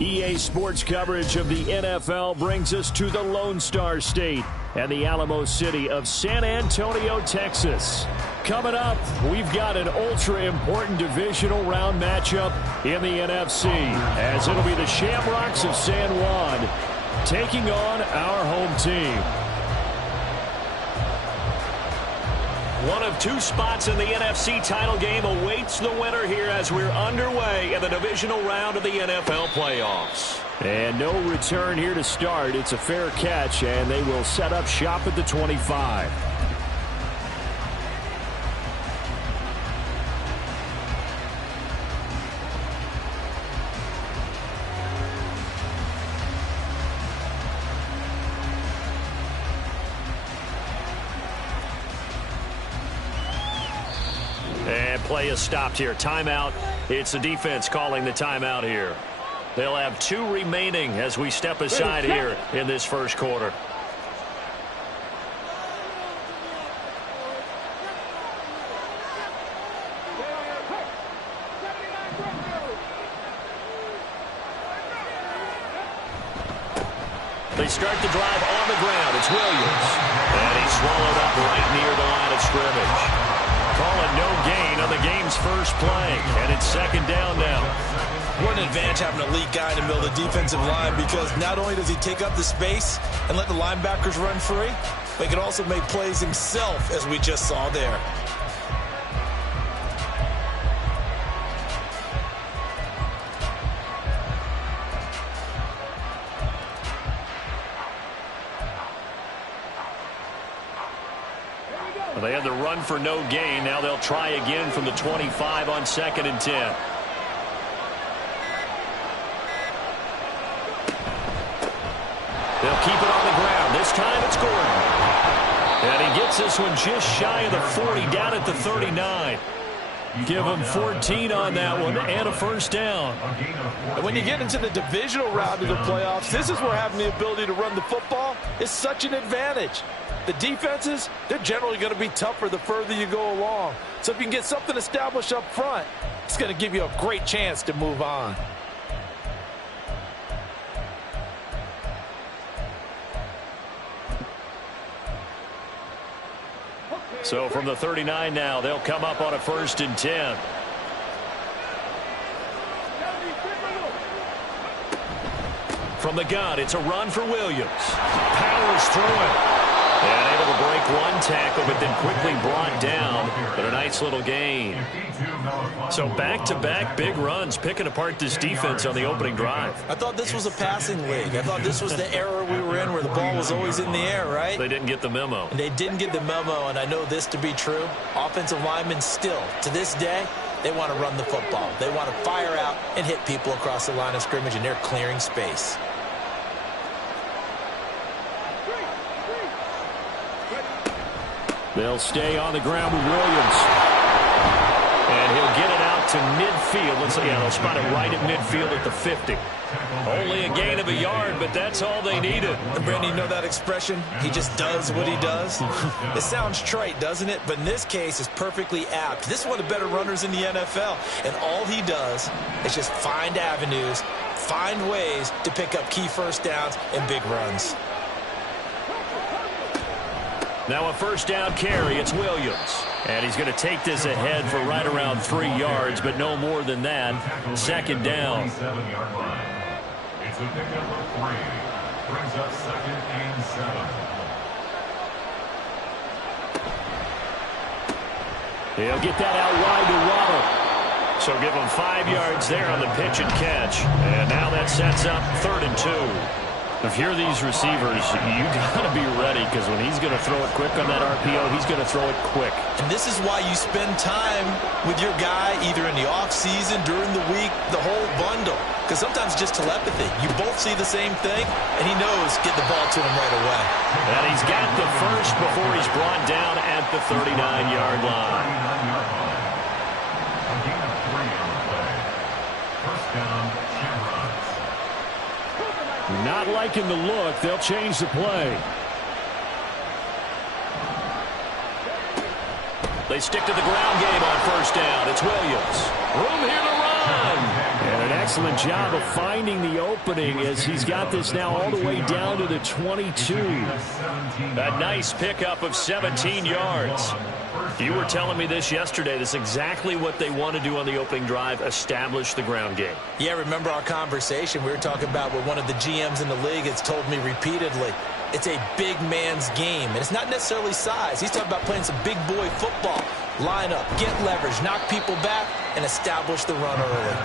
EA Sports coverage of the NFL brings us to the Lone Star State and the Alamo City of San Antonio, Texas. Coming up, we've got an ultra-important divisional round matchup in the NFC, as it'll be the Shamrocks of San Juan taking on our home team. One of two spots in the NFC title game awaits the winner here as we're underway in the divisional round of the NFL playoffs. And no return here to start. It's a fair catch, and they will set up shop at the 25. And play is stopped here. Timeout. It's the defense calling the timeout here. They'll have two remaining as we step aside here in this first quarter. They start the drive on the ground. It's Williams. And he's swallowed up right near the line of scrimmage. Call it no gain on the game's first play. And it's second down now. What an advantage having an elite guy in the middle of the defensive line, because not only does he take up the space and let the linebackers run free, but he can also make plays himself, as we just saw there. They had the run for no gain. Now they'll try again from the 25 on 2nd and 10. They'll keep it on the ground. This time it's Gordon. And he gets this one just shy of the 40, down at the 39. Give him 14 on that one and a first down. And when you get into the divisional round of the playoffs, this is where having the ability to run the football is such an advantage. The defenses, they're generally going to be tougher the further you go along. So if you can get something established up front, it's going to give you a great chance to move on. So from the 39 now, they'll come up on a 1st and 10. From the gun, it's a run for Williams. Powers through it. And able to break one tackle, but then quickly brought down. But a nice little gain. So back-to-back big runs, picking apart this defense on the opening drive. I thought this was a passing league. I thought this was the era we were in where the ball was always in the air, right? They didn't get the memo. And they didn't get the memo, and I know this to be true. Offensive linemen still, to this day, they want to run the football. They want to fire out and hit people across the line of scrimmage, and they're clearing space. They'll stay on the ground with Williams. And he'll get it out to midfield. Let's see, they'll spot it right at midfield at the 50. Only a gain of a yard, but that's all they needed. And Brandon, you know that expression? He just does what he does? It sounds trite, doesn't it? But in this case, it's perfectly apt. This is one of the better runners in the NFL. And all he does is just find avenues, find ways to pick up key first downs and big runs. Now a first down carry. It's Williams. And he's going to take this ahead for right around 3 yards, but no more than that. Second down. It's a pickup of 3. Brings up 2nd and 7. He'll get that out wide to Waddle. So give him 5 yards there on the pitch and catch. And now that sets up 3rd and 2. If you're these receivers, you got to be ready, because when he's going to throw it quick on that RPO, he's going to throw it quick. And this is why you spend time with your guy either in the offseason, during the week, the whole bundle. Because sometimes it's just telepathy. You both see the same thing, and he knows get the ball to him right away. And he's got the first before he's brought down at the 39-yard line. A gain of 3 on the play. First down, Shamrocks. Not liking the look. They'll change the play. They stick to the ground game on first down. It's Williams. Room here to run. And an excellent job of finding the opening as he's got this now all the way down to the 22. A nice pickup of 17 yards. You were telling me this yesterday. This is exactly what they want to do on the opening drive, establish the ground game. Yeah, remember our conversation? We were talking about what one of the GMs in the league has told me repeatedly. It's a big man's game, and it's not necessarily size. He's talking about playing some big boy football. Line up, get leverage, knock people back, and establish the run early.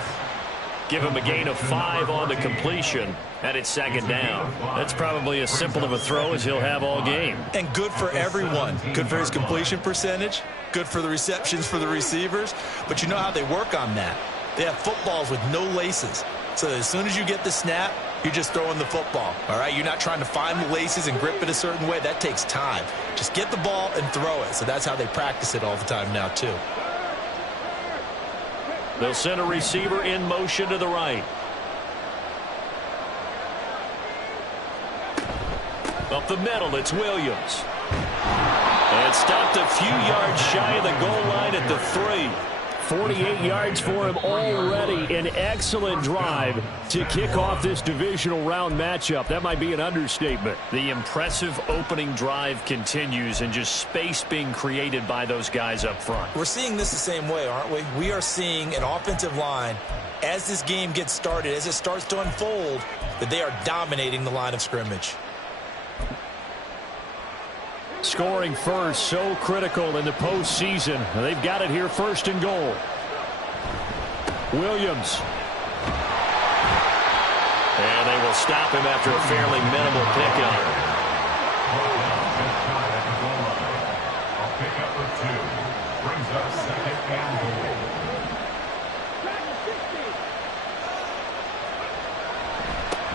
Give him a gain of 5 on the completion, and it's second down. That's probably as simple of a throw as he'll have all game. And good for everyone. Good for his completion percentage, good for the receptions for the receivers. But you know how they work on that. They have footballs with no laces. So as soon as you get the snap, you're just throwing the football, all right? You're not trying to find the laces and grip it a certain way. That takes time. Just get the ball and throw it. So that's how they practice it all the time now, too. They'll send a receiver in motion to the right. Up the middle, it's Williams. And stopped a few yards shy of the goal line at the 3. 48 yards for him already. An excellent drive to kick off this divisional round matchup. That might be an understatement. The impressive opening drive continues, and just space being created by those guys up front. We're seeing this the same way, aren't we? We are seeing an offensive line, as this game gets started, as it starts to unfold, that they are dominating the line of scrimmage. Scoring first, so critical in the postseason. They've got it here, first and goal. Williams. And they will stop him after a fairly minimal pickup. A pickup of 2 brings up second and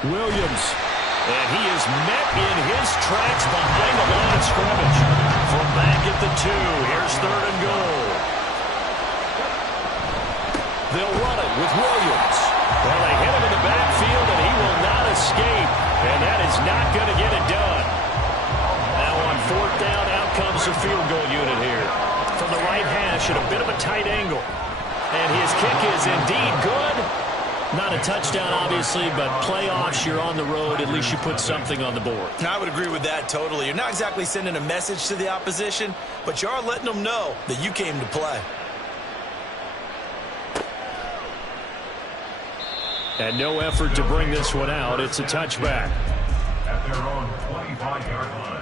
goal. Williams. And he is met in his tracks behind the line of scrimmage. From back at the 2, here's third and goal. They'll run it with Williams. Well, they hit him in the backfield, and he will not escape. And that is not going to get it done. Now on fourth down, out comes the field goal unit here. From the right hash at a bit of a tight angle. And his kick is indeed good. Not a touchdown, obviously, but playoffs, you're on the road. At least you put something on the board. I would agree with that totally. You're not exactly sending a message to the opposition, but you are letting them know that you came to play. And no effort to bring this one out. It's a touchback. At their own 25-yard line.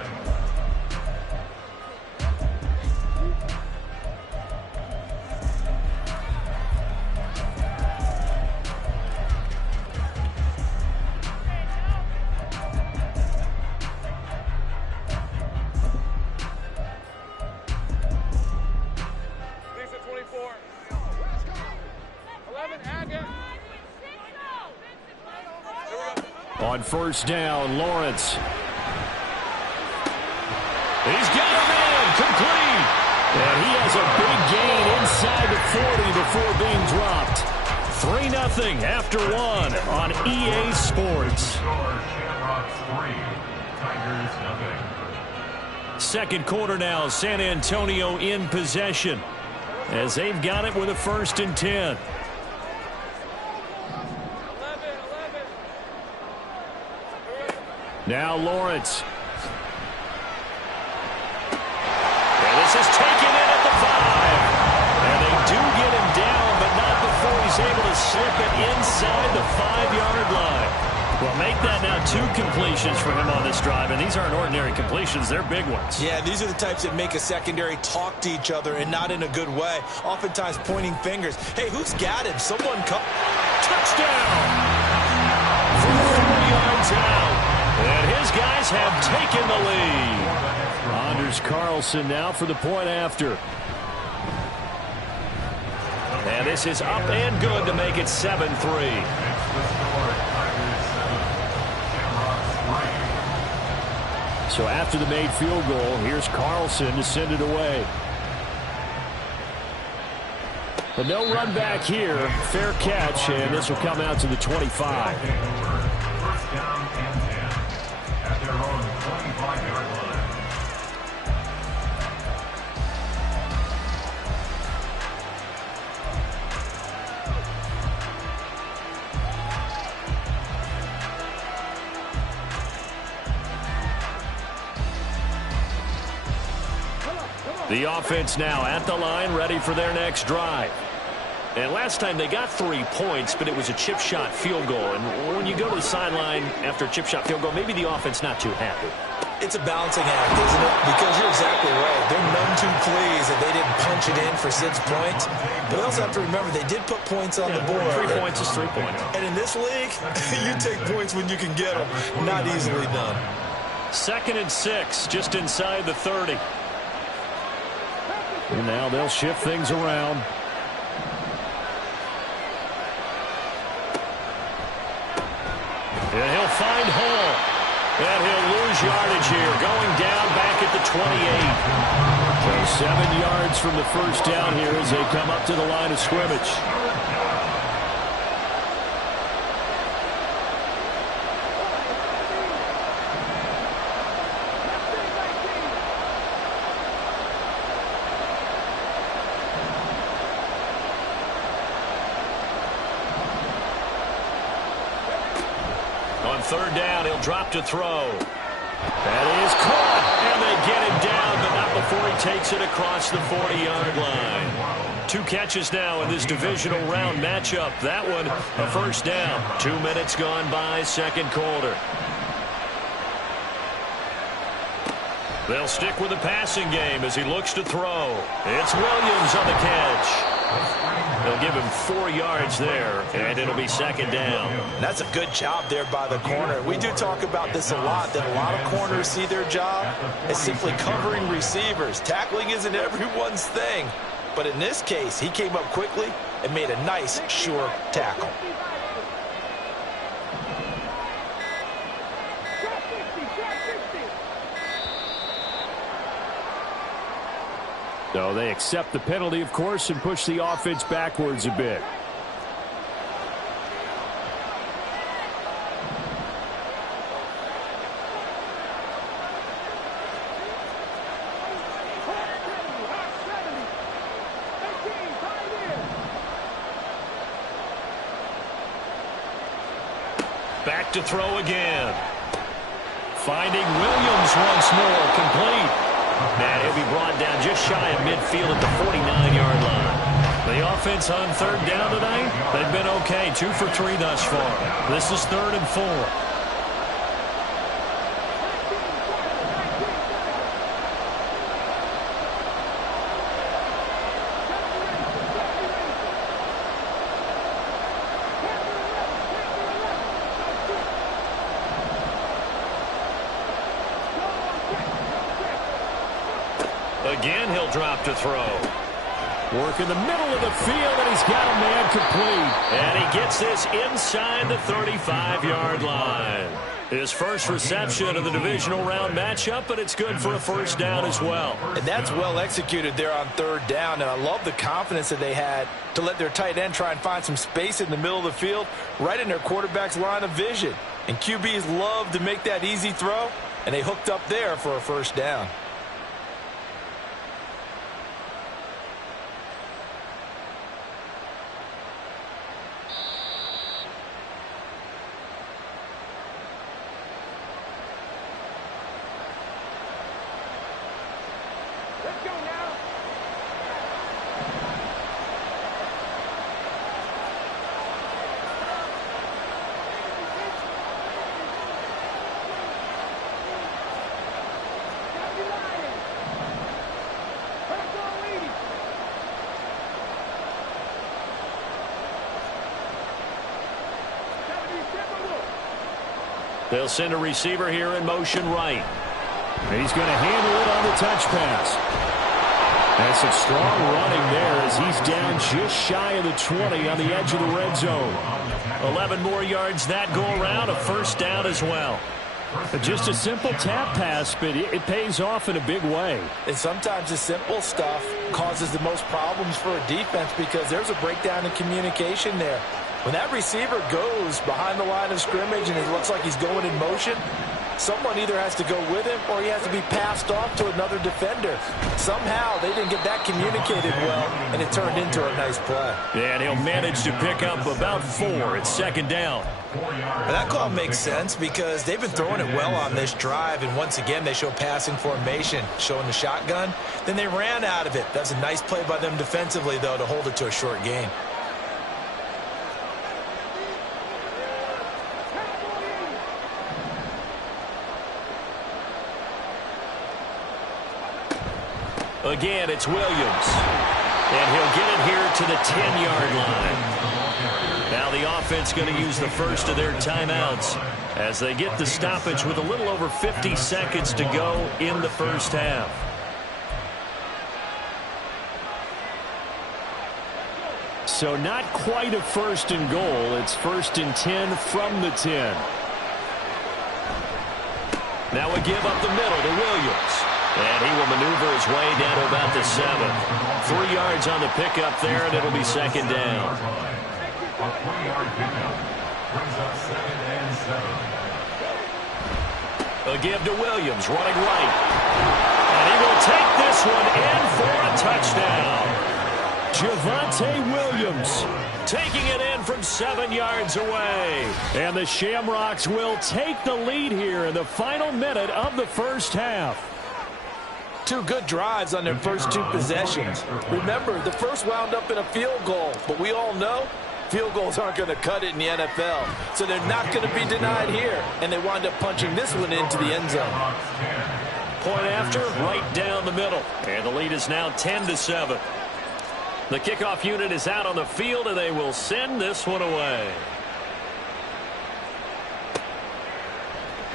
On first down, Lawrence. He's got a man, complete. And he has a big gain inside the 40 before being dropped. 3-0 after 1 on EA Sports. Shamrocks 3, Tigers 0. Second quarter now, San Antonio in possession as they've got it with a 1st and 10. Now Lawrence. And this is taken in at the 5. And they do get him down, but not before he's able to slip it inside the 5-yard line. Well, make that now 2 completions for him on this drive, and these aren't ordinary completions. They're big ones. Yeah, these are the types that make a secondary talk to each other and not in a good way. Oftentimes pointing fingers. Hey, who's got him? Someone come. Touchdown! From 4 yards out. And his guys have taken the lead. Anders Carlson now for the point after. And this is up and good to make it 7-3. So after the made field goal, here's Carlson to send it away. But no run back here. Fair catch, and this will come out to the 25. First down and 10 at their own 25-yard line. The offense now at the line, ready for their next drive. And last time they got 3 points, but it was a chip shot field goal. And when you go to the sideline after a chip shot field goal, maybe the offense not too happy. It's a balancing act, isn't it? Because you're exactly right. They're none too pleased that they didn't punch it in for 6 points. But they also have to remember they did put points on the board. 3 points is 3 points. And in this league, you take points when you can get them. Not easily done. 2nd and 6, just inside the 30. And now they'll shift things around. And he'll find Hall. And he'll lose yardage here, going down back at the 28. So 7 yards from the first down here as they come up to the line of scrimmage. On 3rd down, he'll drop to throw. That is caught, and they get him down, but not before he takes it across the 40-yard line. 2 catches now in this divisional round matchup. That one, a first down. 2 minutes gone by, 2nd quarter. They'll stick with the passing game as he looks to throw. It's Williams on the catch. They'll give him 4 yards there, and it'll be 2nd down. That's a good job there by the corner. We do talk about this a lot, that a lot of corners see their job as simply covering receivers. Tackling isn't everyone's thing. But in this case, he came up quickly and made a nice, sure tackle. So they accept the penalty, of course, and push the offense backwards a bit. Back to throw again. Finding Williams once more, complete. And he'll be brought down just shy of midfield at the 49-yard line. The offense on 3rd down tonight, they've been okay. 2 for 3 thus far. This is 3rd and 4. Again, he'll drop to throw. Work in the middle of the field, and he's got a man complete. And he gets this inside the 35-yard line. His first reception of the divisional round matchup, but it's good for a first down as well. And that's well executed there on 3rd down, and I love the confidence that they had to let their tight end try and find some space in the middle of the field, right in their quarterback's line of vision. And QBs love to make that easy throw, and they hooked up there for a first down. They'll send a receiver here in motion right. He's going to handle it on the touch pass. That's some strong running there as he's down just shy of the 20 on the edge of the red zone. 11 more yards that go around, a first down as well. Just a simple tap pass, but it pays off in a big way. And sometimes the simple stuff causes the most problems for a defense because there's a breakdown in communication there. When that receiver goes behind the line of scrimmage and it looks like he's going in motion, Someone either has to go with him or he has to be passed off to another defender. Somehow they didn't get that communicated well, and it turned into a nice play. Yeah, and he'll manage to pick up about 4. It's second down. That call makes sense because they've been throwing it well on this drive, and once again they show passing formation, showing the shotgun. Then they ran out of it. That's a nice play by them defensively, though, to hold it to a short gain. Again, it's Williams. And he'll get it here to the 10-yard line. Now the offense going to use the first of their timeouts as they get the stoppage with a little over 50 seconds to go in the first half. So not quite a first and goal. It's first and 10 from the 10. Now a give up the middle to Williams. And he will maneuver his way down to about the 7. 3 yards on the pickup there, and it'll be second down. A 3-yard pickup brings up 2nd and 7. A give to Williams, running right. And he will take this one in for a touchdown. Javonte Williams taking it in from 7 yards away. And the Shamrocks will take the lead here in the final minute of the first half. 2 good drives on their first 2 possessions. Remember, the first wound up in a field goal, but we all know field goals aren't going to cut it in the NFL, so they're not going to be denied here, and they wind up punching this one into the end zone. Point after, right down the middle, and the lead is now 10-7. The kickoff unit is out on the field, and they will send this one away.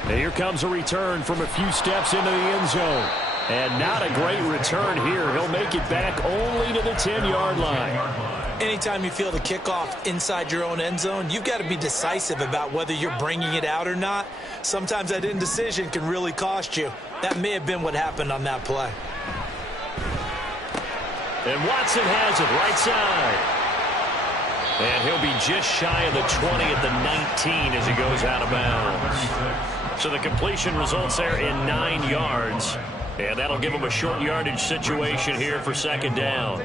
And here comes a return from a few steps into the end zone. And not a great return here. He'll make it back only to the 10-yard line. Anytime you feel the kickoff inside your own end zone, you've got to be decisive about whether you're bringing it out or not. Sometimes that indecision can really cost you. That may have been what happened on that play. And Watson has it right side. And he'll be just shy of the 20 at the 19 as he goes out of bounds. So the completion results there in 9 yards. And that'll give him a short yardage situation here for second down.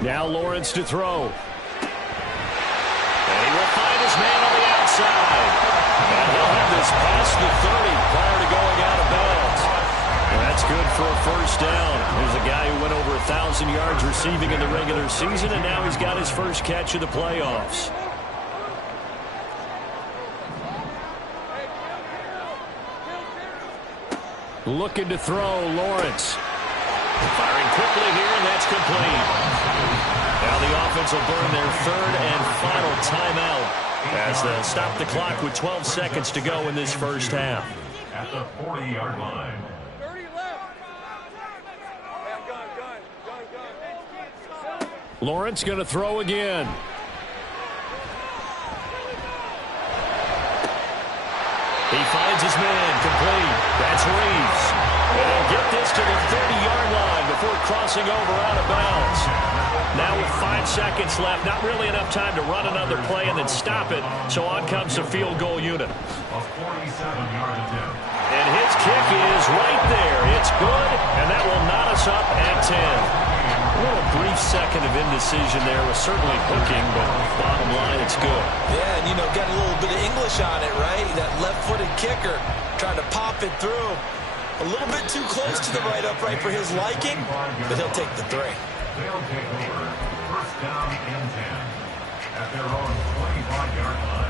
Now Lawrence to throw. And he will find his man on the outside. And he'll have this past the 30 prior to going out of bounds. And that's good for a first down. There's a guy who went over 1,000 yards receiving in the regular season, and now he's got his first catch of the playoffs. Looking to throw, Lawrence. Firing quickly here, and that's complete. Now the offense will burn their 3rd and final timeout as they'll stop the clock with 12 seconds to go in this first half. At the 40-yard line. Lawrence going to throw again. He finds his man, complete. That's Reeves. And he'll get this to the 30-yard line before crossing over out of bounds. Now with 5 seconds left, not really enough time to run another play and then stop it. So on comes the field goal unit. A 47-yard attempt. And his kick is right there. It's good, and that will knot us up at 10. A little brief second of indecision there was certainly hooking, but bottom line, it's good. Yeah, and, you know, got a little bit of English on it, right? That left-footed kicker trying to pop it through. A little bit too close to the right upright for his liking, but he'll take the 3. They'll take over first down and 10 at their own 25-yard line.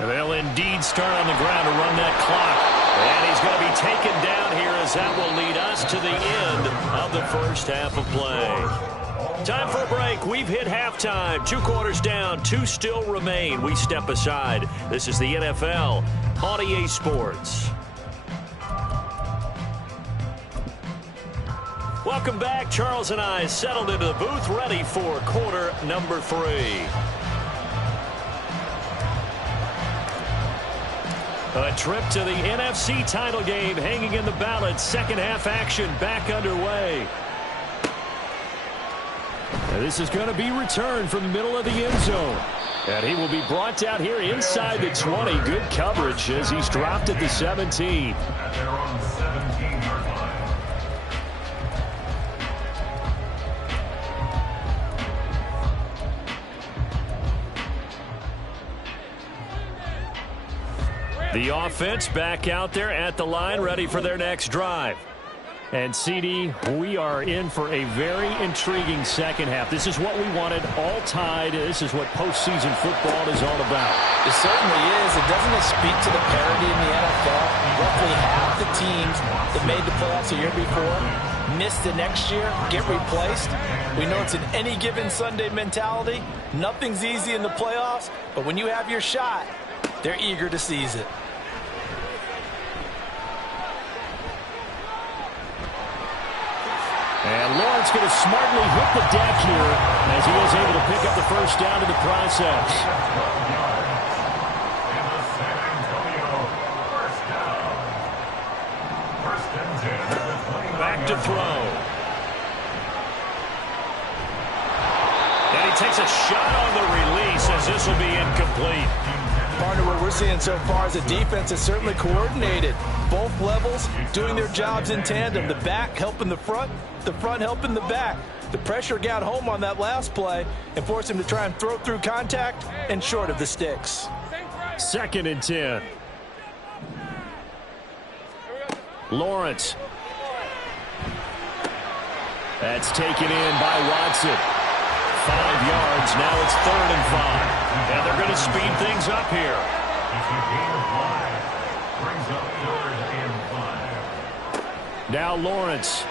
And they'll indeed start on the ground to run that clock. And he's going to be taken down here as that will lead us to the end of the first half of play. Time for a break. We've hit halftime. 2 quarters down, 2 still remain. We step aside. This is the NFL on EA Sports. Welcome back. Charles and I settled into the booth, ready for quarter number 3. A trip to the NFC title game hanging in the balance. Second half action back underway. And this is going to be returned from the middle of the end zone. And he will be brought down here inside the 20. Good coverage as he's dropped at the 17. And they're on the 17-yard line. The offense back out there at the line, ready for their next drive. And, CD, we are in for a very intriguing second half. This is what we wanted, all tied. This is what postseason football is all about. It certainly is. It doesn't speak to the parity in the NFL. Roughly half the teams that made the playoffs a year before missed the next year, get replaced. We know it's an any given Sunday mentality. Nothing's easy in the playoffs, but when you have your shot, they're eager to seize it. And Lawrence going to smartly hit the deck here as he is able to pick up the first down in the process. Back to throw. And he takes a shot on the release as this will be incomplete. Partner, what we're seeing so far is a defense that's certainly coordinated. Both levels doing their jobs in tandem. The back helping the front helping the back. The pressure got home on that last play and forced him to try and throw through contact and short of the sticks. 2nd and 10. Lawrence. That's taken in by Watson. 5 yards. Now it's 3rd and 5. And they're going to speed things up here. It's a gain of 5. Brings up 3rd and 5. Now Lawrence.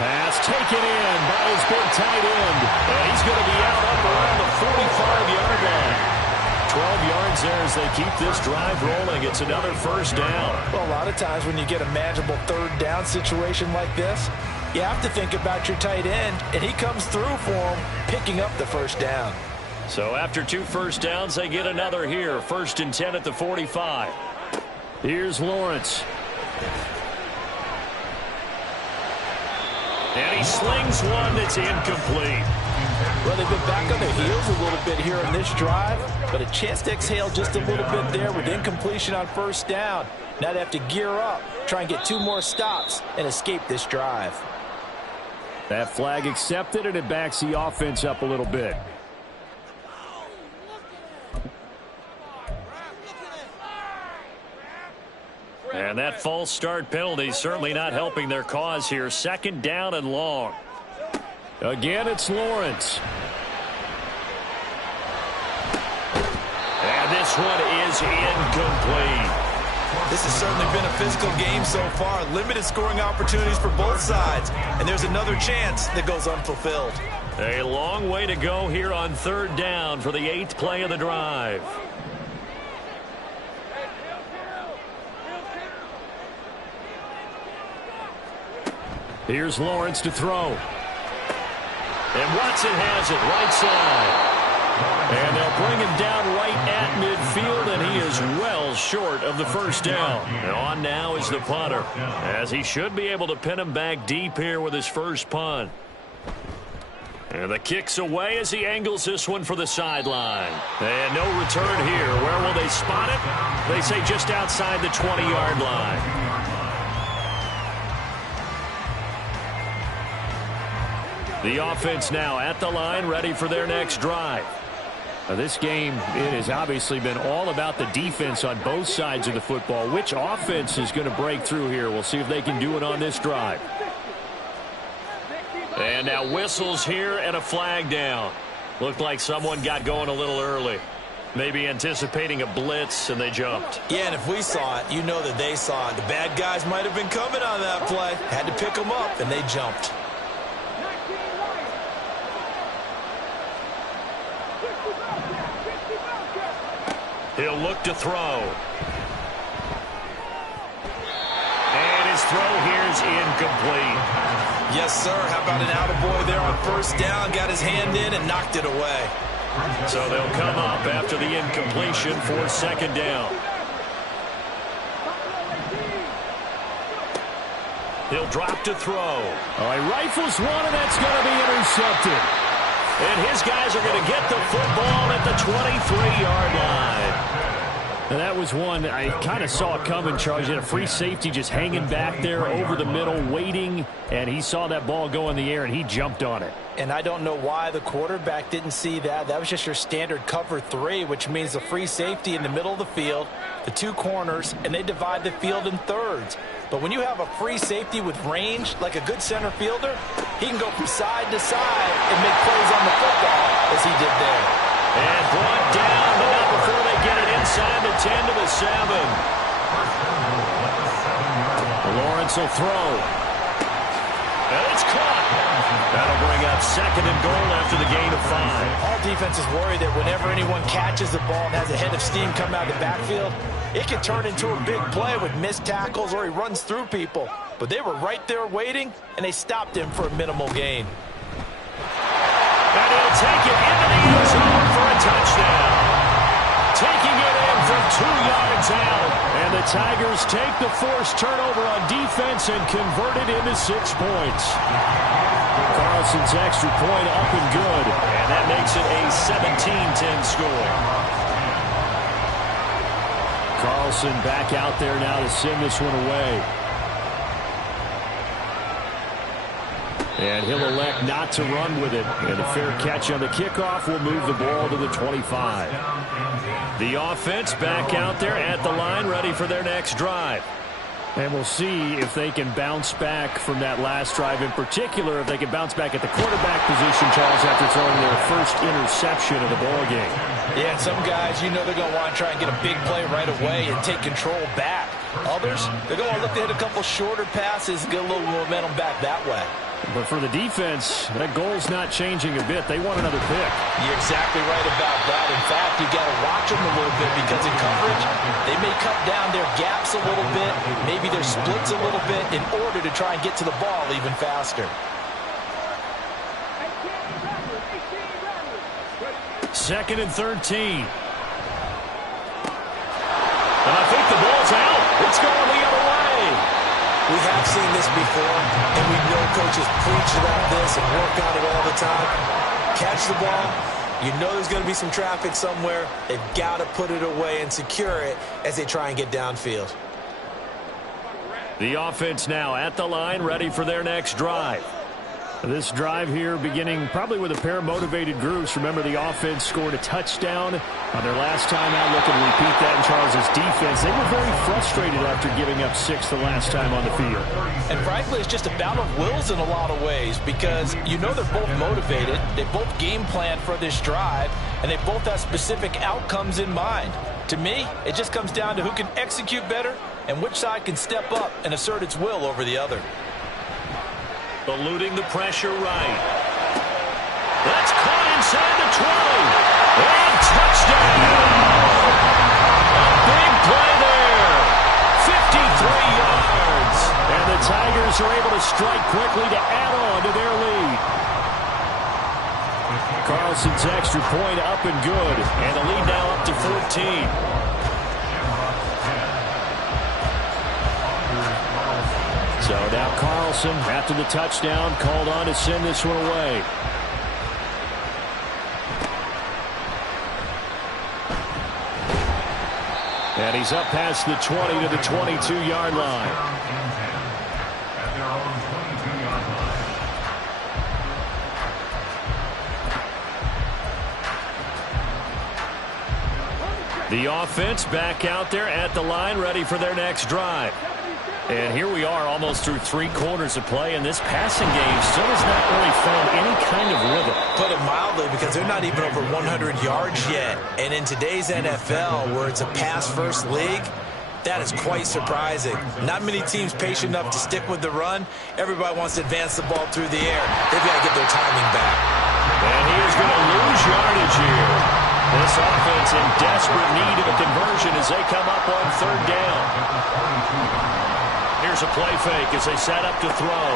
Pass taken in by his big tight end. And he's going to be out up around the 45-yard line. 12 yards there as they keep this drive rolling. It's another first down. Well, a lot of times when you get a manageable 3rd down situation like this, you have to think about your tight end, and he comes through for him, picking up the first down. So after 2 first downs, they get another here. 1st and 10 at the 45. Here's Lawrence. And he slings one that's incomplete. Well, they've been back on their heels a little bit here on this drive, but a chance to exhale just a little bit there with incompletion on 1st down. Now they have to gear up, try and get 2 more stops, and escape this drive. That flag accepted, and it backs the offense up a little bit. And that false start penalty certainly not helping their cause here. 2nd down and long. Again, it's Lawrence. And this one is incomplete. This has certainly been a physical game so far. Limited scoring opportunities for both sides. And there's another chance that goes unfulfilled. A long way to go here on 3rd down for the 8th play of the drive. Here's Lawrence to throw. And Watson has it right side. And they'll bring him down right at midfield, and he is well short of the first down. And on now is the punter, as he should be able to pin him back deep here with his first punt. And the kick's away as he angles this one for the sideline. And no return here. Where will they spot it? They say just outside the 20-yard line. The offense now at the line, ready for their next drive. Now this game, it has obviously been all about the defense on both sides of the football. Which offense is going to break through here? We'll see if they can do it on this drive. And now whistles here and a flag down. Looked like someone got going a little early. Maybe anticipating a blitz, and they jumped. Yeah, and if we saw it, you know that they saw it. The bad guys might have been coming on that play. Had to pick them up, and they jumped. He'll look to throw. And his throw here is incomplete. Yes, sir. How about an attaboy there on 1st down? Got his hand in and knocked it away. So they'll come up after the incompletion for second down. He'll drop to throw. Oh, he rifles one, and that's going to be intercepted. And his guys are going to get the football at the 23-yard line. And that was one I kind of saw it coming, Charles. You had a free safety just hanging back there over the middle, waiting, and he saw that ball go in the air, and he jumped on it. And I don't know why the quarterback didn't see that. That was just your standard cover 3, which means the free safety in the middle of the field, the 2 corners, and they divide the field in thirds. But when you have a free safety with range, like a good center fielder, he can go from side to side and make plays on the football as he did there. And brought down, but not before they get it inside the 10 to the 7. Lawrence will throw. And it's caught. That'll bring up second and goal after the gain of 5. All defenses worry that whenever anyone catches the ball and has a head of steam come out of the backfield, it can turn into a big play with missed tackles or he runs through people. But they were right there waiting, and they stopped him for a minimal gain. And he'll take it into the end zone for a touchdown. Taking it in from 2 yards out. And the Tigers take the forced turnover on defense and convert it into 6 points. Carlson's extra point up and good. And that makes it a 17-10 score. Carlson back out there now to send this one away. And he'll elect not to run with it. And a fair catch on the kickoff will move the ball to the 25. The offense back out there at the line, ready for their next drive. And we'll see if they can bounce back from that last drive. In particular, if they can bounce back at the quarterback position, Charles, after throwing their first interception of the ball game. Yeah, and some guys, you know they're going to want to try and get a big play right away and take control back. Others, they're going to look to hit a couple shorter passes and get a little momentum back that way. But for the defense, that goal's not changing a bit. They want another pick. You're exactly right about that. In fact, you got to watch them a little bit because in coverage, they may cut down their gaps a little bit, maybe their splits a little bit in order to try and get to the ball even faster. Second and 13. And I think the ball's out. It's going the other way. We have seen this before, and we know coaches preach about this and work on it all the time. Catch the ball. You know there's going to be some traffic somewhere. They've got to put it away and secure it as they try and get downfield. The offense now at the line, ready for their next drive. This drive here beginning probably with a pair of motivated groups. Remember, the offense scored a touchdown on their last time out. Looking to repeat that in Charles's defense. They were very frustrated after giving up 6 the last time on the field. And frankly, it's just a battle of wills in a lot of ways because you know they're both motivated. They both game plan for this drive, and they both have specific outcomes in mind. To me, it just comes down to who can execute better and which side can step up and assert its will over the other. Eluding the pressure right. That's caught inside the 20. And touchdown. A big play there. 53 yards. And the Tigers are able to strike quickly to add on to their lead. Carlson's extra point up and good. And the lead now up to 14. So now Carlson, after the touchdown, called on to send this one away. And he's up past the 20 to the 22-yard line. The offense back out there at the line, ready for their next drive. And here we are almost through 3 quarters of play, and this passing game still has not really found any kind of rhythm. Put it mildly, because they're not even over 100 yards yet. And in today's NFL, where it's a pass-first league, that is quite surprising. Not many teams patient enough to stick with the run. Everybody wants to advance the ball through the air. They've got to get their timing back. And he is going to lose yardage here. This offense in desperate need of a conversion as they come up on 3rd down. Here's a play fake as they set up to throw.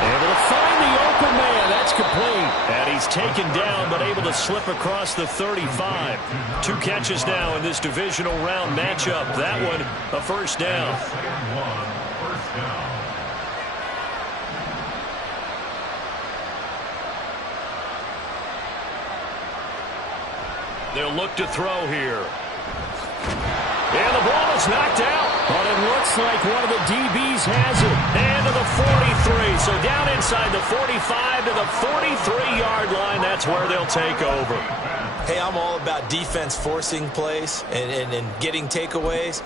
Able to find the open man. That's complete. And he's taken down, but able to slip across the 35. 2 catches now in this divisional round matchup. That one, a first down. They'll look to throw here. And the ball is knocked out. But it looks like one of the DBs has it. And to the 43. So down inside the 45 to the 43-yard line. That's where they'll take over. Hey, I'm all about defense forcing plays and getting takeaways.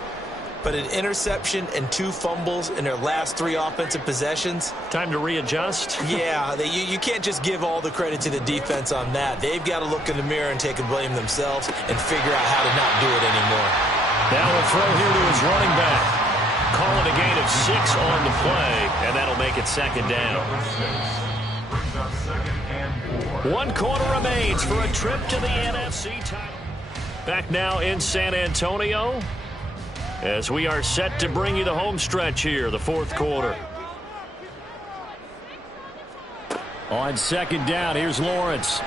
But an interception and 2 fumbles in their last 3 offensive possessions. Time to readjust? Yeah, you can't just give all the credit to the defense on that. They've got to look in the mirror and take a blame themselves and figure out how to not do it anymore. Now a throw here to his running back. Calling a gain of 6 on the play, and that'll make it second down. 1 quarter remains for a trip to the NFC title. Back now in San Antonio as we are set to bring you the home stretch here, the 4th quarter. On second down, here's Lawrence.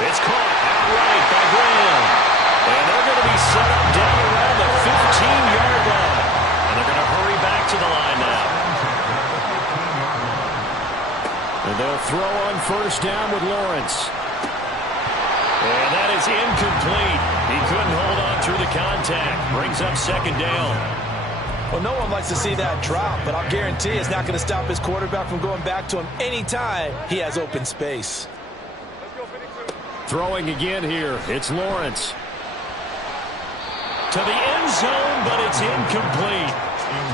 It's caught outright by Graham. And they're going to be set up down around the 15-yard line. And they're going to hurry back to the line now. And they'll throw on first down with Lawrence. And that is incomplete. He couldn't hold on through the contact. Brings up second down. Well, no one likes to see that drop, but I'll guarantee it's not going to stop his quarterback from going back to him anytime he has open space. Throwing again here, it's Lawrence. To the end zone, but it's incomplete.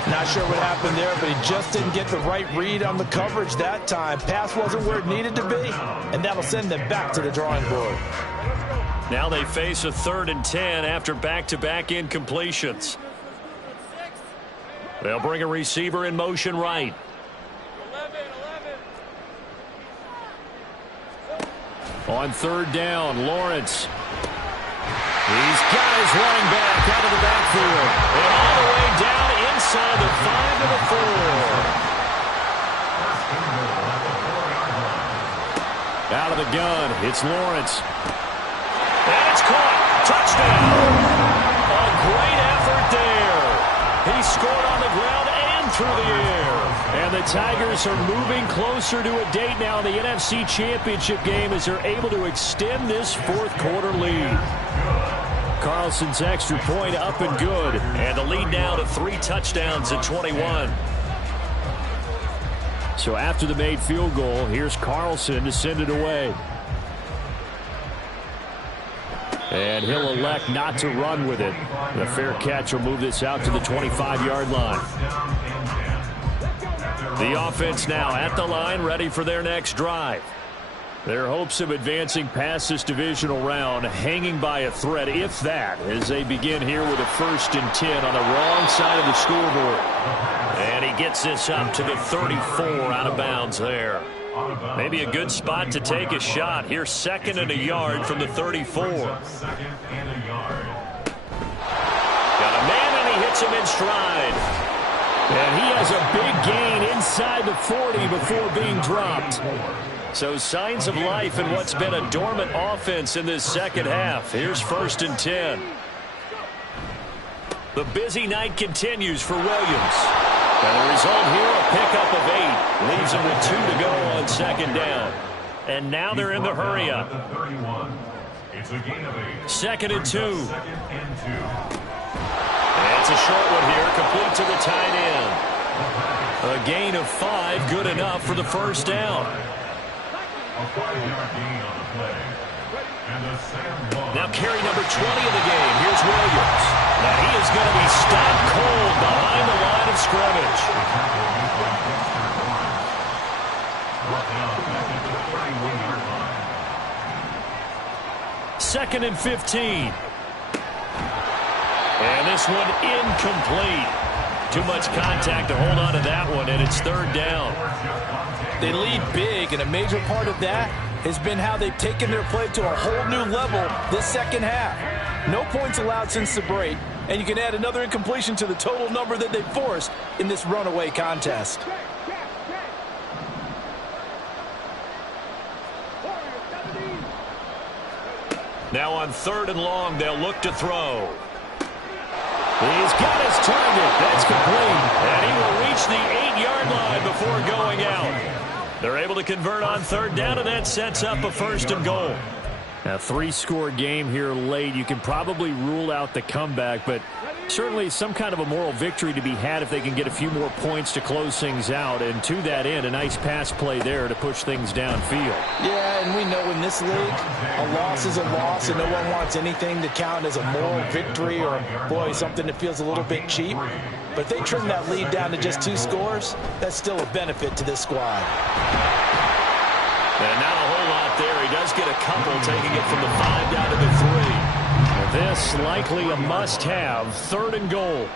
Not sure what happened there, but he just didn't get the right read on the coverage that time. Pass wasn't where it needed to be, and that'll send them back to the drawing board. Now they face a 3rd and 10 after back-to-back incompletions. They'll bring a receiver in motion right. On 3rd down, Lawrence. He's got his running back out of the backfield. And all the way down inside the 5 to the 4. Out of the gun, it's Lawrence. And it's caught. Touchdown. A great effort there. He scored on the ground and through the air. And the Tigers are moving closer to a date now in the NFC Championship game as they're able to extend this 4th quarter lead. Carlson's extra point up and good. And the lead now to 3 touchdowns at 21. So after the made field goal, here's Carlson to send it away. And he'll elect not to run with it. The fair catch will move this out to the 25-yard line. The offense now at the line, ready for their next drive. Their hopes of advancing past this divisional round hanging by a thread, if that, as they begin here with a 1st and 10 on the wrong side of the scoreboard. And he gets this up to the 34, out of bounds there. Maybe a good spot to take a shot. Here's 2nd and a yard from the 34. Got a man, and he hits him in stride. And he has a big gain inside the 40 before being dropped. So signs of life in what's been a dormant offense in this second half. Here's 1st and 10. The busy night continues for Williams. And the result here, a pickup of 8. Leaves him with 2 to go on second down. And now they're in the hurry-up. 2nd and 2. And it's a short one here, complete to the tight end. A gain of 5, good enough for the first down. Now carry number 20 of the game. Here's Williams. Now he is going to be stopped cold behind the line of scrimmage. 2nd and 15. And this one incomplete. Too much contact to hold on to that one, and it's 3rd down. They lead big, and a major part of that has been how they've taken their play to a whole new level this second half. No points allowed since the break, And you can add another incompletion to the total number that they forced in this runaway contest. Now on 3rd and long, they'll look to throw. He's got his target. That's complete. And he will reach the 8-yard line before going out. They're able to convert on 3rd down, and that sets up a 1st and goal. A 3-score game here late. You can probably rule out the comeback, but certainly some kind of a moral victory to be had if they can get a few more points to close things out. And to that end, a nice pass play there to push things downfield. Yeah, and we know in this league, a loss is a loss, and no one wants anything to count as a moral victory or, boy, something that feels a little bit cheap. But if they trim that lead down to just 2 scores, that's still a benefit to this squad. And not a whole lot there. He does get a couple, taking it from the 5 down to the 3. This likely a must-have, 3rd and goal.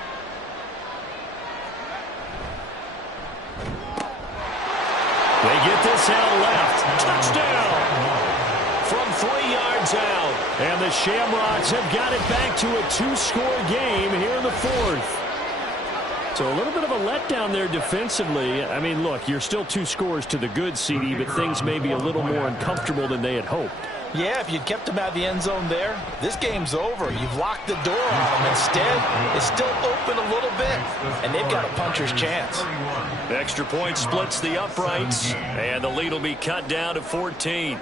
They get this out left. Touchdown! From 3 yards out. And the Shamrocks have got it back to a 2-score game here in the 4th. So a little bit of a letdown there defensively. I mean, look, you're still 2 scores to the good, CD, but things may be a little more uncomfortable than they had hoped. Yeah, if you'd kept them out of the end zone there, this game's over. You've locked the door on them. Instead, it's still open a little bit, and they've got a puncher's chance. Extra point splits the uprights, and the lead will be cut down to 14.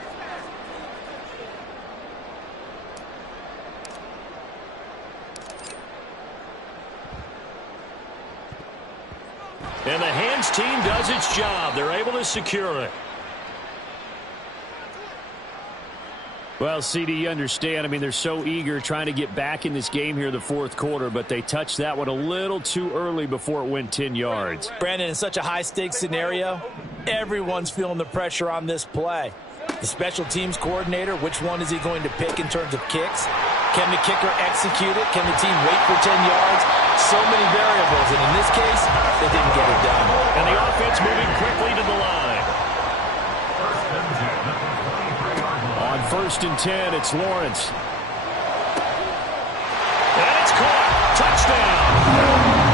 And the hands team does its job. They're able to secure it. Well, CD, you understand. I mean, they're so eager trying to get back in this game here in the 4th quarter, but they touched that one a little too early before it went 10 yards. Brandon, in such a high-stakes scenario, everyone's feeling the pressure on this play. The special teams coordinator, which one is he going to pick in terms of kicks? Can the kicker execute it? Can the team wait for 10 yards? So many variables, and in this case, they didn't get it done. And the offense moving quickly to the line. On 1st and 10, it's Lawrence. And it's caught. Touchdown.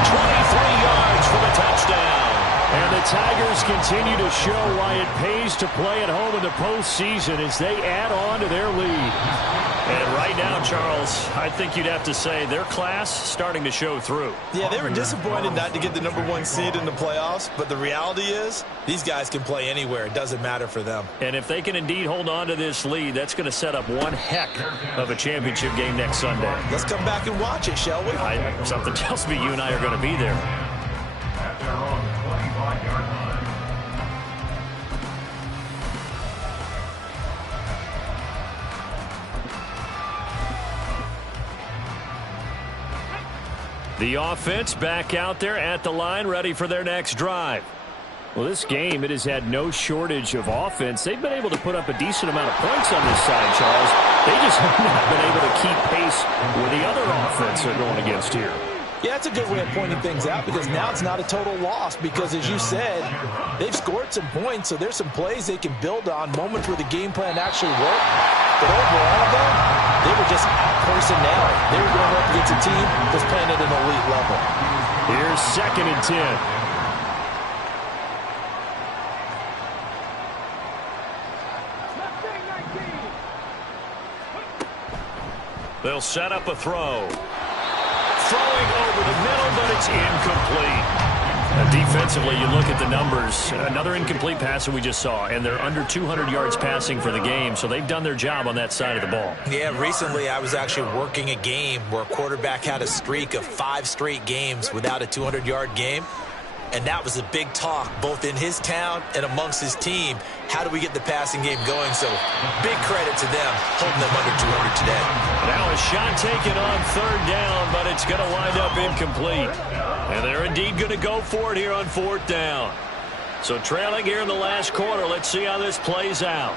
23 yards for the touchdown. And the Tigers continue to show why it pays to play at home in the postseason as they add on to their lead. And right now, Charles, I think you'd have to say their class starting to show through. Yeah, they were disappointed not to get the #1 seed in the playoffs, but the reality is these guys can play anywhere. It doesn't matter for them. And if they can indeed hold on to this lead, that's going to set up one heck of a championship game next Sunday. Let's come back and watch it, shall we? Something tells me you and I are going to be there. At their own 25-yard line. The offense back out there at the line, ready for their next drive. Well, this game, it has had no shortage of offense. They've been able to put up a decent amount of points on this side, Charles. They just have not been able to keep pace with the other offense they're going against here. Yeah, it's a good way of pointing things out because now it's not a total loss because, as you said, they've scored some points, so there's some plays they can build on, moments where the game plan actually worked. But overall, though, they were just out-personnel. They were going up against a team that's playing at an elite level. Here's 2nd and 10. They'll set up a throw. Throwing over the middle, but it's incomplete. Defensively, you look at the numbers. Another incomplete pass that we just saw, and they're under 200 yards passing for the game, so they've done their job on that side of the ball. Yeah, recently I was actually working a game where a quarterback had a streak of 5 straight games without a 200-yard game. And that was a big talk, both in his town and amongst his team. How do we get the passing game going? So big credit to them, holding them under 200 today. Now a shot taken on 3rd down, but it's going to wind up incomplete. And they're indeed going to go for it here on 4th down. So trailing here in the last quarter, let's see how this plays out.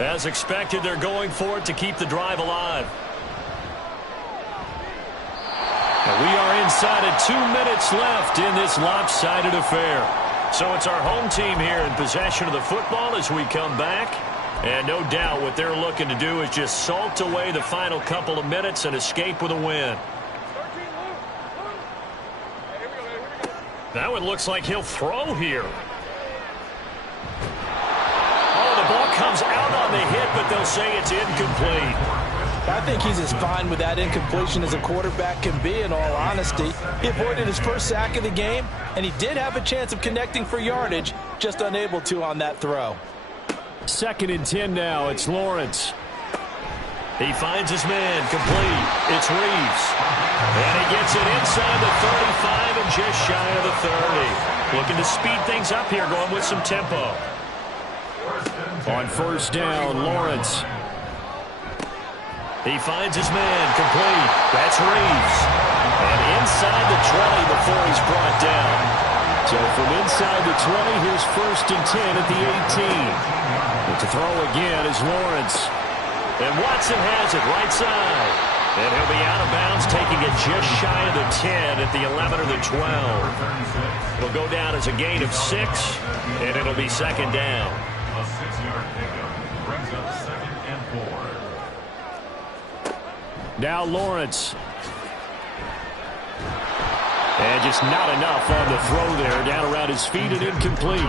As expected, they're going for it to keep the drive alive. And we are inside of 2 minutes left in this lopsided affair. So it's our home team here in possession of the football as we come back. And no doubt what they're looking to do is just salt away the final couple of minutes and escape with a win. That one looks like he'll throw here. Oh, the ball comes out on the hit, but they'll say it's incomplete. I think he's as fine with that incompletion as a quarterback can be, in all honesty. He avoided his first sack of the game, and he did have a chance of connecting for yardage, just unable to on that throw. 2nd and 10 now. It's Lawrence. He finds his man complete. It's Reeves. And he gets it inside the 35 and just shy of the 30. Looking to speed things up here, going with some tempo. On 1st down, Lawrence. He finds his man complete. That's Reeves. And inside the 20 before he's brought down. So from inside the 20, here's 1st and 10 at the 18. But to throw again is Lawrence. And Watson has it right side. And he'll be out of bounds, taking it just shy of the 10 at the 11 or the 12. It'll go down as a gain of 6, and it'll be 2nd down. A 6-yard pickup brings up 2nd and 4. Now Lawrence. And just not enough on the throw there. Down around his feet and incomplete.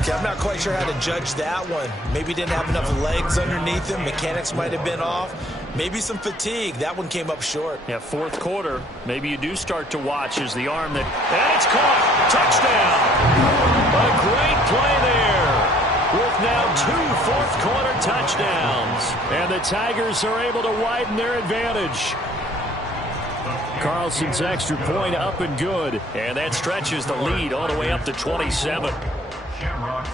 Okay, I'm not quite sure how to judge that one. Maybe didn't have enough legs underneath him. Mechanics might have been off. Maybe some fatigue. That one came up short. Yeah, 4th quarter. Maybe you do start to watch as the arm that... And it's caught. Touchdown. A great play there. With now 2 fourth-quarter touchdowns. And the Tigers are able to widen their advantage. Carlson's extra point up and good. And that stretches the lead all the way up to 27. Shamrocks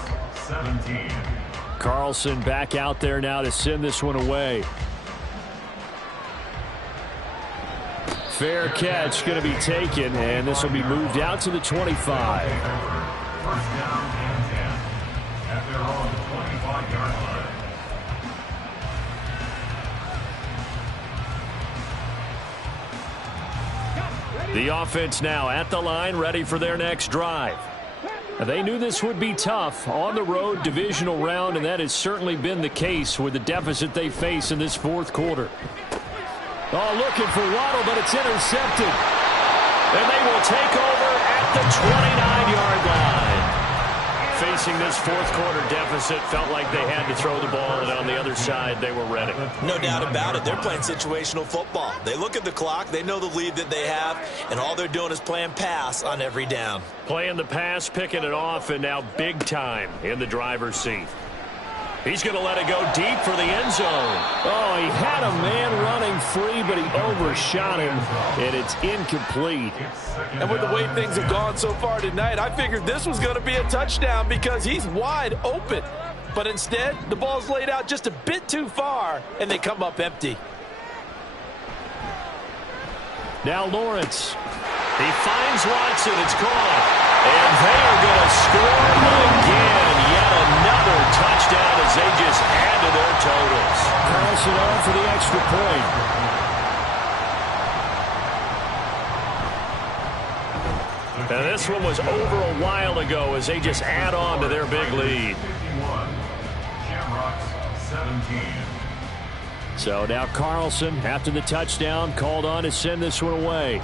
17. Carlson back out there now to send this one away. Fair catch going to be taken, and this will be moved out to the 25. 1st down and 10 at their own 25-yard line. The offense now at the line, ready for their next drive. They knew this would be tough on the road divisional round, and that has certainly been the case with the deficit they face in this 4th quarter. Oh, looking for Waddle, but it's intercepted. And they will take over at the 29-yard line. Facing this 4th quarter deficit, felt like they had to throw the ball, and on the other side, they were ready. No doubt about it. They're playing situational football. They look at the clock, they know the lead that they have, and all they're doing is playing pass on every down. Playing the pass, picking it off, and now big time in the driver's seat. He's going to let it go deep for the end zone. Oh, he had a man running free, but he overshot him, and it's incomplete. And with the way things have gone so far tonight, I figured this was going to be a touchdown because he's wide open. But instead, the ball's laid out just a bit too far, and they come up empty. Now Lawrence. He finds Watson. It's caught. And they are going to score again. Yet another touchdown as they just add to their totals. Carlson on for the extra point. And this one was over a while ago as they just add on to their big lead. 51. Shamrocks 17. So now Carlson, after the touchdown, called on to send this one away.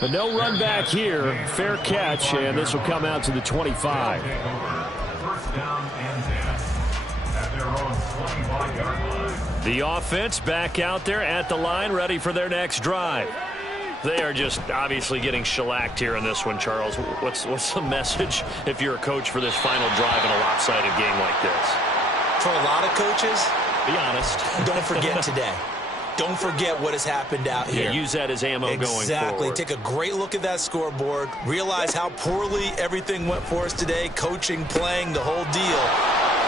But no run back here. Fair catch, and this will come out to the 25. 1st down and 10 at their own 25-yard line. The offense back out there at the line, ready for their next drive. They are just obviously getting shellacked here in this one, Charles. What's the message if you're a coach for this final drive in a lopsided game like this? For a lot of coaches, be honest. Don't forget today. Don't forget what has happened out here. Yeah, use that as ammo going forward. Exactly. Take a great look at that scoreboard. Realize how poorly everything went for us today. Coaching, playing, the whole deal.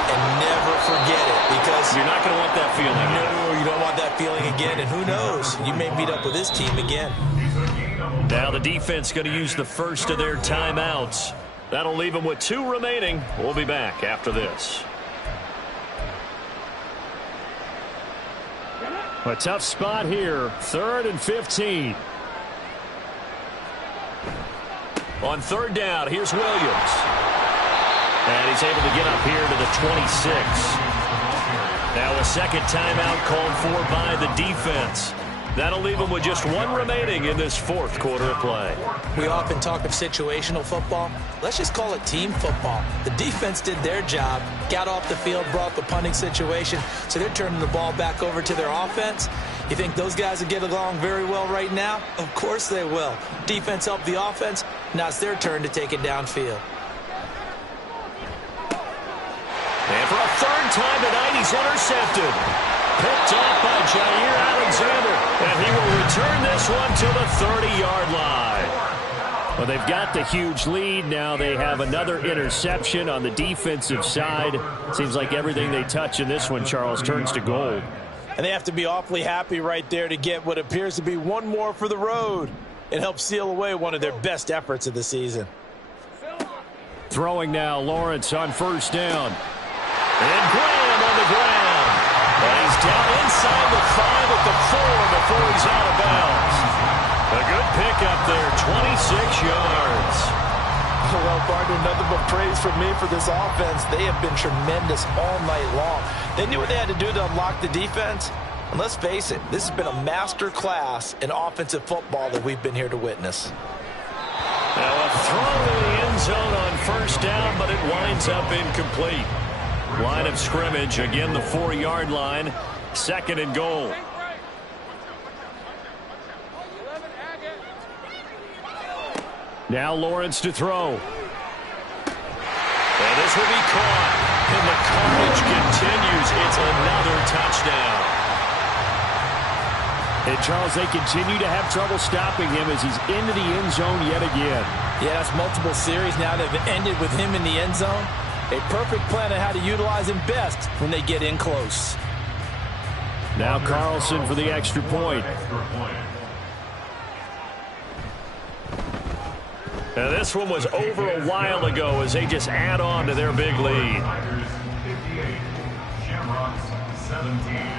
And never forget it, because you're not going to want that feeling again. No, you don't want that feeling again. And who knows? You may meet up with this team again. Now the defense going to use the first of their timeouts. That'll leave them with 2 remaining. We'll be back after this. A tough spot here. 3rd and 15. On 3rd down, here's Williams. And he's able to get up here to the 26. Now a second timeout called for by the defense. That'll leave him with just one remaining in this fourth quarter of play. We often talk of situational football. Let's just call it team football. The defense did their job, got off the field, brought the punting situation, so they're turning the ball back over to their offense. You think those guys will get along very well right now? Of course they will. Defense helped the offense. Now it's their turn to take it downfield. And for a third time tonight, he's intercepted. Picked off by Jair Alexander. And he will return this one to the 30-yard line. Well, they've got the huge lead. Now they have another interception on the defensive side. Seems like everything they touch in this one, Charles, turns to gold. And they have to be awfully happy right there to get what appears to be one more for the road. It helps seal away one of their best efforts of the season. Throwing now, Lawrence on first down. And Graham on the ground. And he's down inside the 5 at the 4 before he's out of bounds. A good pickup there, 26 yards. Well, Gardner, nothing but praise from me for this offense. They have been tremendous all night long. They knew what they had to do to unlock the defense. And let's face it, this has been a master class in offensive football that we've been here to witness. Now a throw in the end zone on first down, but it winds up incomplete. Line of scrimmage, again the 4-yard line, second and goal. Now Lawrence to throw. And this will be caught. And the carnage continues. It's another touchdown. And Charles, they continue to have trouble stopping him as he's into the end zone yet again. Yeah, that's multiple series now that have ended with him in the end zone. A perfect plan on how to utilize him best when they get in close. Now Carlson for the extra point. Now this one was over a while ago as they just add on to their big lead. 58, Shamrocks 17.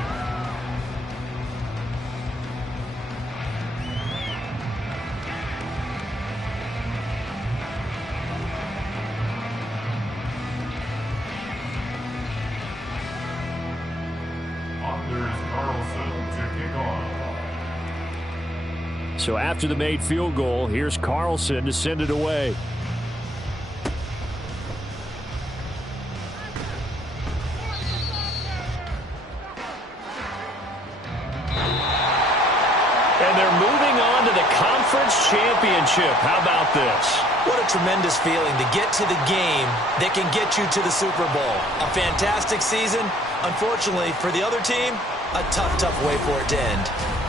So after the made field goal, here's Carlson to send it away. And they're moving on to the conference championship. How about this? What a tremendous feeling to get to the game that can get you to the Super Bowl. A fantastic season. Unfortunately, for the other team, a tough way for it to end.